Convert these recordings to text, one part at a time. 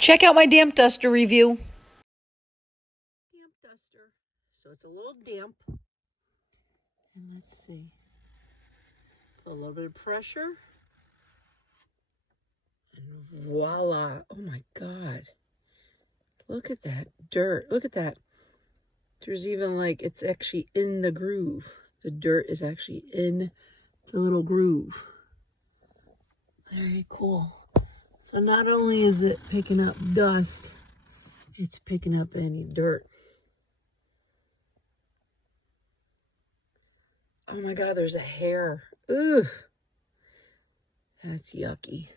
Check out my damp duster review. Damp duster. So it's a little damp. And let's see. Put a little bit of pressure. And voila. Oh my God. Look at that dirt. Look at that. There's even like, it's actually in the groove. The dirt is actually in the little groove. Very cool. So not only is it picking up dust, it's picking up any dirt. Oh my God, there's a hair. Ugh. That's yucky.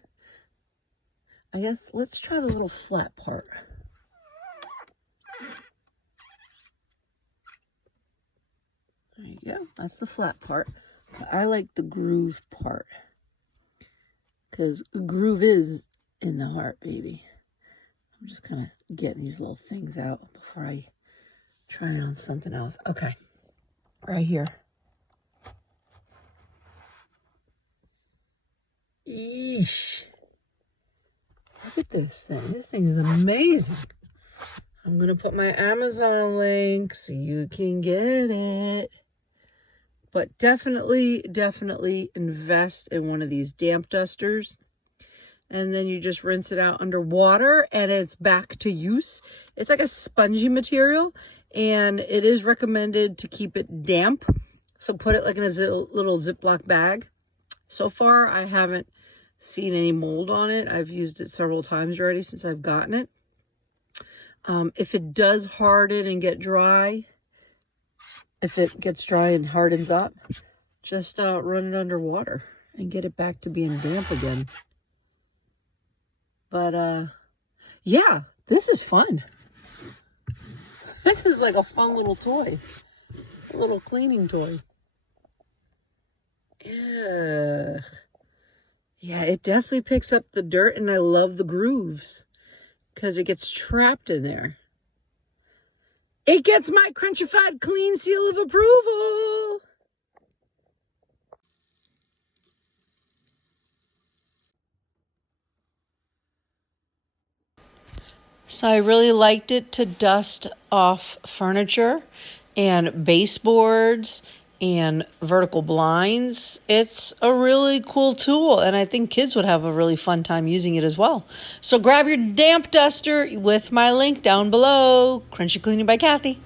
I guess let's try the little flat part. There you go. That's the flat part. I like the grooved part, because groove is in the heart, baby. I'm just kind of getting these little things out before I try it on something else. Okay, right here. Eesh. Look at this thing. This thing is amazing. I'm going to put my Amazon link so you can get it. But definitely invest in one of these damp dusters. And then you just rinse it out under water and it's back to use. It's like a spongy material and it is recommended to keep it damp. So put it like in a little Ziploc bag. So far, I haven't seen any mold on it. I've used it several times already since I've gotten it. If it does harden and get dry, if it gets dry and hardens up, just run it under water and get it back to being damp again. But yeah, this is fun. This is like a fun little toy, a little cleaning toy. Yeah. Yeah, it definitely picks up the dirt, and I love the grooves because it gets trapped in there. It gets my Crunchified Clean seal of approval. So I really liked it to dust off furniture and baseboards and vertical blinds. It's a really cool tool, and I think kids would have a really fun time using it as well. So grab your damp duster with my link down below. Crunchy Cleaning by Kathy.